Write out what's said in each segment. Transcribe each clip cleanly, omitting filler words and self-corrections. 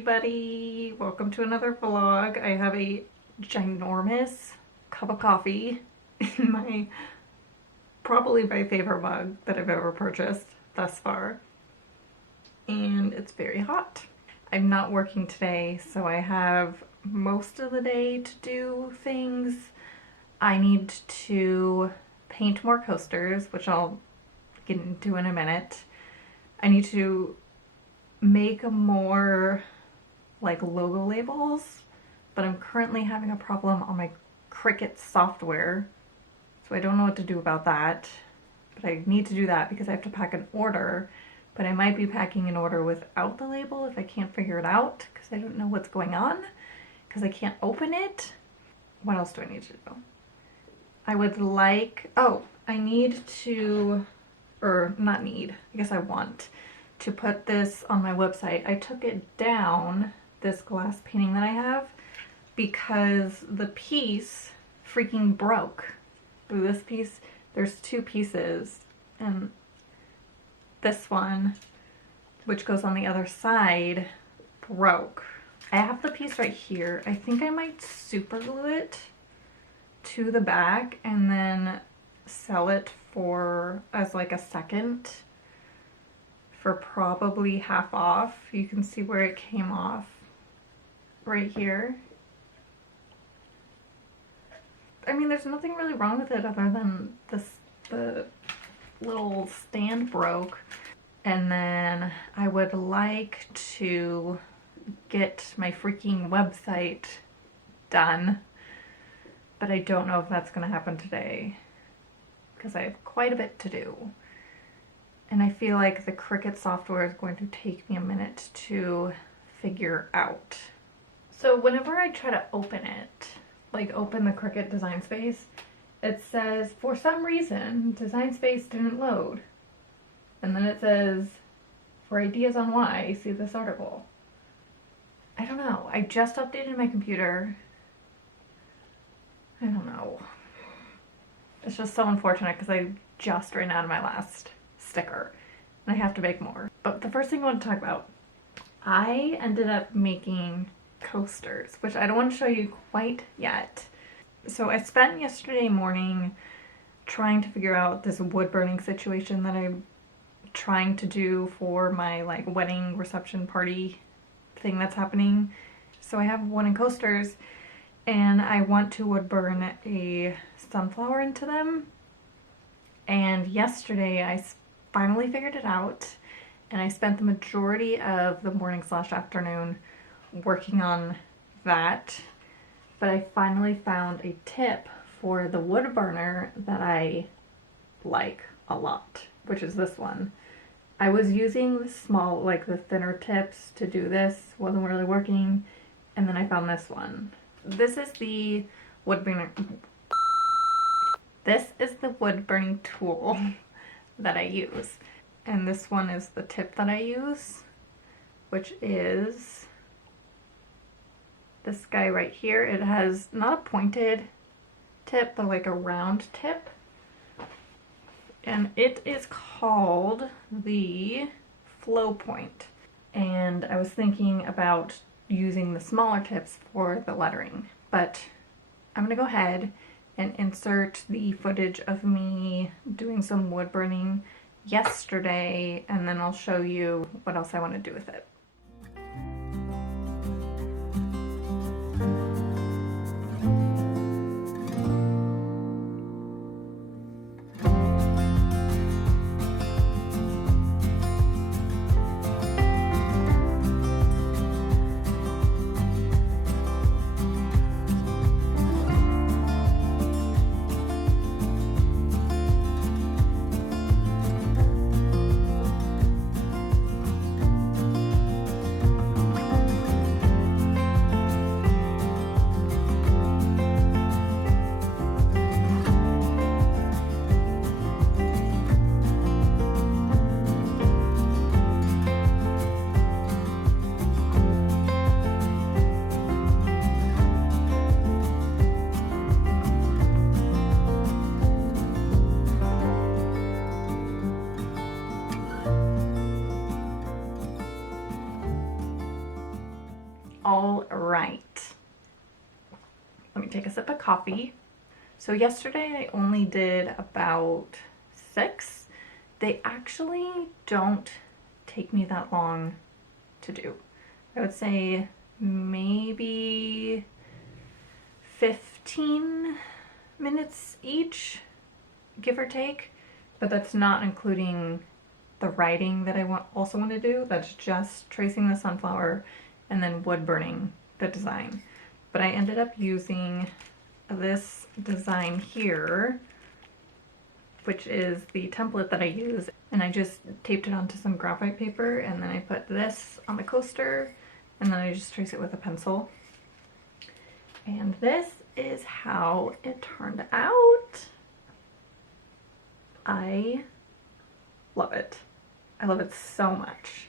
everybody! Welcome to another vlog. I have a ginormous cup of coffee in probably my favorite mug that I've ever purchased thus far. And it's very hot. I'm not working today, so I have most of the day to do things. I need to paint more coasters, which I'll get into in a minute. I need to make more like logo labels, but I'm currently having a problem on my Cricut software, so I don't know what to do about that. But I need to do that because I have to pack an order, but I might be packing an order without the label if I can't figure it out because I don't know what's going on because I can't open it. What else do I need to do? I would like, I need to, or not need, I guess I want to put this on my website. I took it down, this glass painting that I have, because the piece freaking broke. This piece, there's two pieces, and this one, which goes on the other side, broke. I have the piece right here. I think I might super glue it to the back and then sell it as like a second for probably half off. You can see where it came off right here. I mean, there's nothing really wrong with it other than the little stand broke. And then I would like to get my freaking website done, but I don't know if that's gonna happen today because I have quite a bit to do. And I feel like the Cricut software is going to take me a minute to figure out. So whenever I try to open it, like open the Cricut Design Space, it says, for some reason, Design Space didn't load. And then it says, for ideas on why, see this article. I don't know. I just updated my computer. I don't know. It's just so unfortunate because I just ran out of my last sticker and I have to make more. But the first thing I want to talk about, I ended up making coasters, which I don't want to show you quite yet. So I spent yesterday morning trying to figure out this wood burning situation that I'm trying to do for my like wedding reception party thing that's happening. So I have wooden coasters and I want to wood burn a sunflower into them. And yesterday I finally figured it out, and I spent the majority of the morning/afternoon working on that. But I finally found a tip for the wood burner that I like a lot, which is this one. I was using the small, like the thinner tips to do this, wasn't really working, and then I found this one. This is the wood burner. This is the wood burning tool that I use. And this one is the tip that I use, which is this guy right here. It has not a pointed tip, but like a round tip. And it is called the Flow Point. And I was thinking about using the smaller tips for the lettering, but I'm gonna go ahead and insert the footage of me doing some wood burning yesterday, and then I'll show you what else I want to do with it. take a sip of coffee. So yesterday I only did about 6. They actually don't take me that long to do. I would say maybe 15 minutes each, give or take, but that's not including the writing that I also want to do. That's just tracing the sunflower and then wood burning the design. But I ended up using this design here, which is the template that I use, and I just taped it onto some graphite paper, and then I put this on the coaster, and then I just trace it with a pencil. And this is how it turned out. I love it. I love it so much.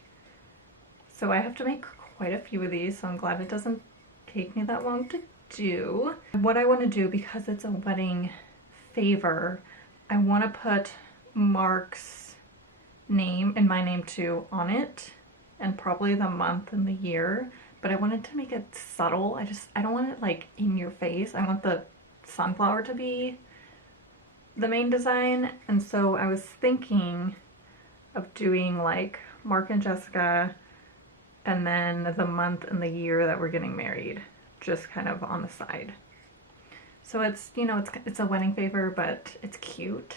So I have to make quite a few of these, so I'm glad it doesn't take me that long to do. What I want to do, because it's a wedding favor, I want to put Mark's name and my name too on it, and probably the month and the year, but I wanted to make it subtle. I don't want it like in your face. I want the sunflower to be the main design, and so I was thinking of doing like Mark and Jessica and then the month and the year that we're getting married, just kind of on the side. So it's, you know, it's a wedding favor, but it's cute.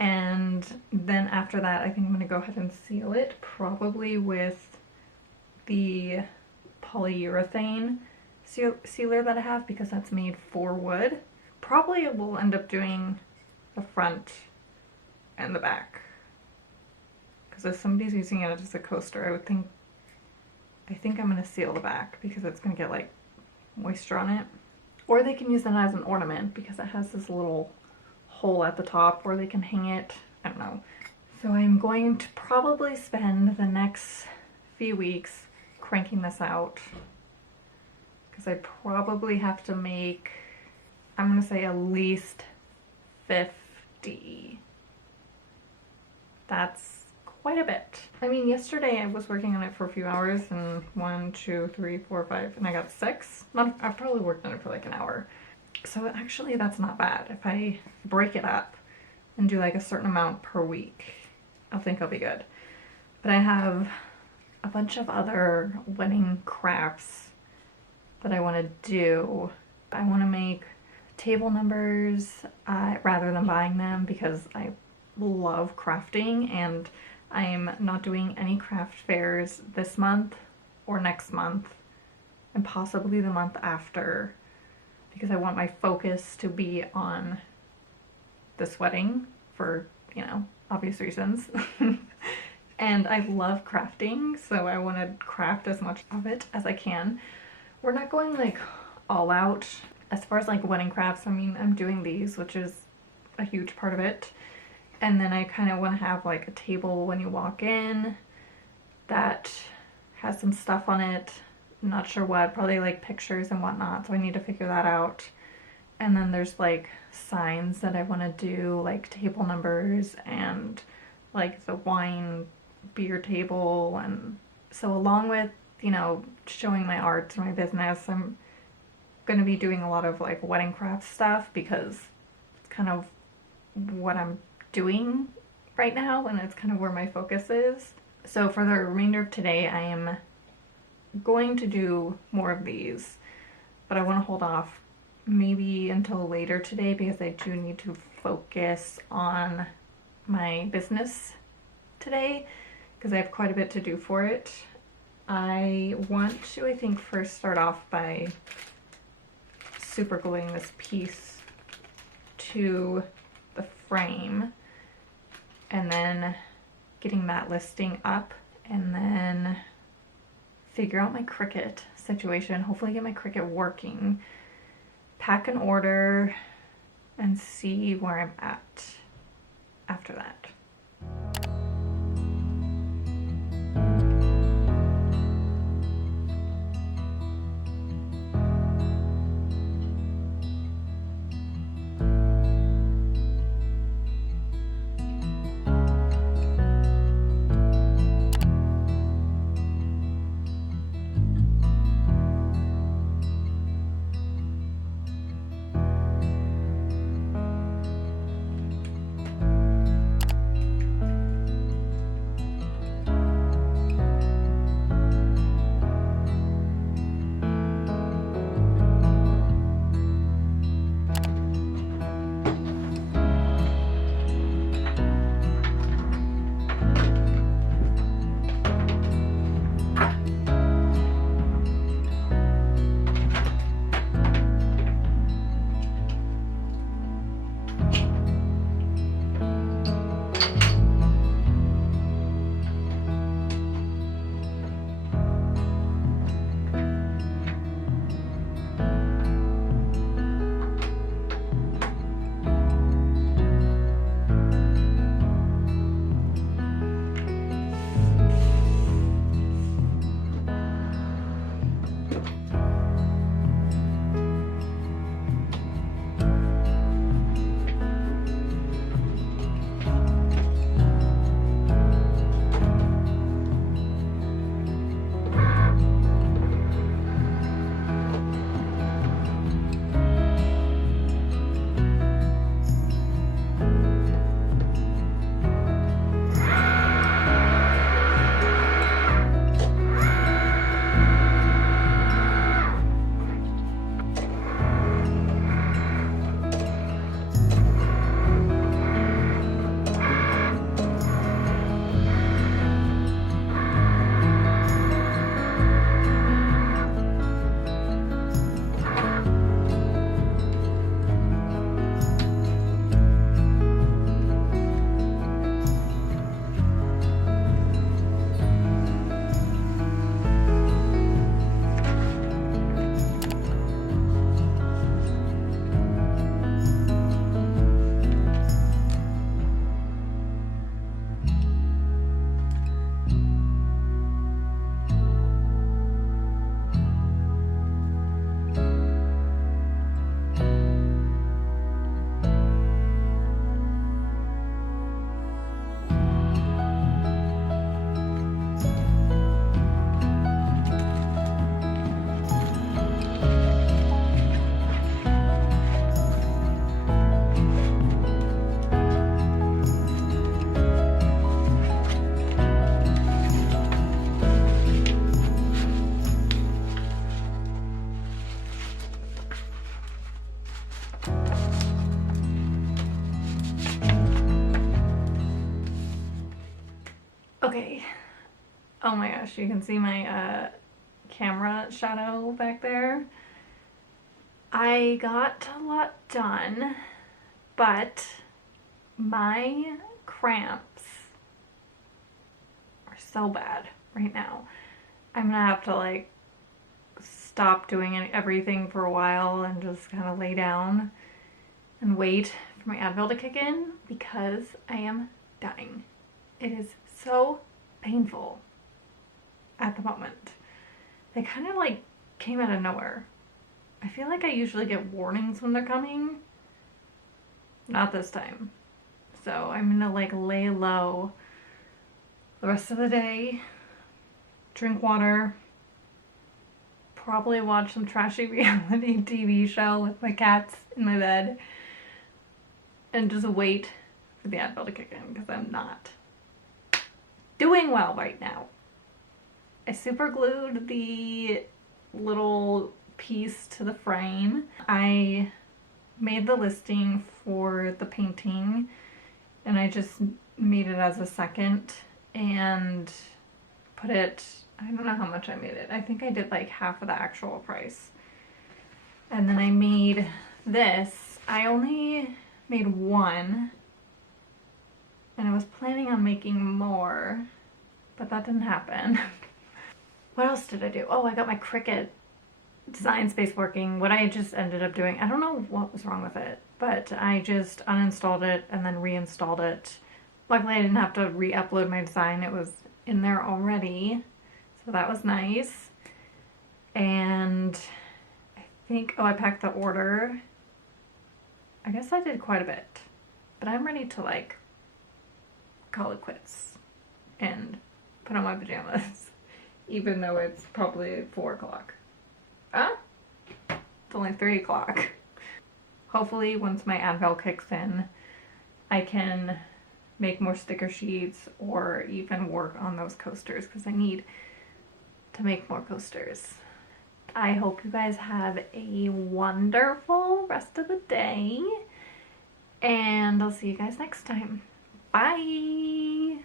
And then after that, I think I'm gonna go ahead and seal it, probably with the polyurethane sealer that I have, because that's made for wood. Probably will end up doing the front and the back, because if somebody's using it as a coaster, I think I'm gonna seal the back because it's gonna get like moisture on it. Or they can use it as an ornament because it has this little hole at the top, or they can hang it, I don't know. So I'm going to probably spend the next few weeks cranking this out, because I probably have to make, I'm gonna say at least 50. That's quite a bit. I mean, yesterday I was working on it for a few hours, and 1, 2, 3, 4, 5, and I got 6. I probably worked on it for like an hour. So actually that's not bad. If I break it up and do like a certain amount per week, I think I'll be good. But I have a bunch of other wedding crafts that I want to do. I want to make table numbers rather than buying them, because I love crafting, and I'm not doing any craft fairs this month or next month, and possibly the month after, because I want my focus to be on this wedding for, you know, obvious reasons. And I love crafting, so I want to craft as much of it as I can. We're not going like all out as far as like wedding crafts. I mean, I'm doing these, which is a huge part of it. And then I kind of want to have like a table when you walk in that has some stuff on it. I'm not sure what, probably like pictures and whatnot, so I need to figure that out. And then there's like signs that I want to do, like table numbers and like the wine beer table. And so along with, you know, showing my art and my business, I'm going to be doing a lot of like wedding craft stuff, because it's kind of what I'm doing right now, and it's kind of where my focus is. So for the remainder of today, I am going to do more of these, but I want to hold off maybe until later today, because I do need to focus on my business today, because I have quite a bit to do for it. I want to, I think, first start off by super gluing this piece to the frame, and then getting that listing up, and then figure out my Cricut situation, hopefully get my Cricut working, pack an order, and see where I'm at after that. Okay. Oh my gosh, you can see my camera shadow back there. I got a lot done, but my cramps are so bad right now. I'm gonna have to like stop doing everything for a while and just kind of lay down and wait for my Advil to kick in because I am dying. It is so painful at the moment. They kind of like came out of nowhere. I feel like I usually get warnings when they're coming. Not this time. So I'm gonna like lay low the rest of the day, drink water, probably watch some trashy reality TV show with my cats in my bed, and just wait for the Advil to kick in because I'm not doing well right now. I super glued the little piece to the frame. I made the listing for the painting and I just made it as a second and put it, I don't know how much I made it. I think I did like half of the actual price. And then I made this. I only made one and I was planning on making more, but that didn't happen. What else did I do? Oh, I got my Cricut design space working. What I just ended up doing, I don't know what was wrong with it, but I just uninstalled it and then reinstalled it. Luckily I didn't have to re-upload my design. It was in there already, so that was nice. And I think, oh, I packed the order. I guess I did quite a bit, but I'm ready to like call it quits and put on my pajamas, even though it's probably 4 o'clock. Huh? It's only 3 o'clock. Hopefully once my Advil kicks in, I can make more sticker sheets or even work on those coasters because I need to make more coasters. I hope you guys have a wonderful rest of the day and I'll see you guys next time. Bye!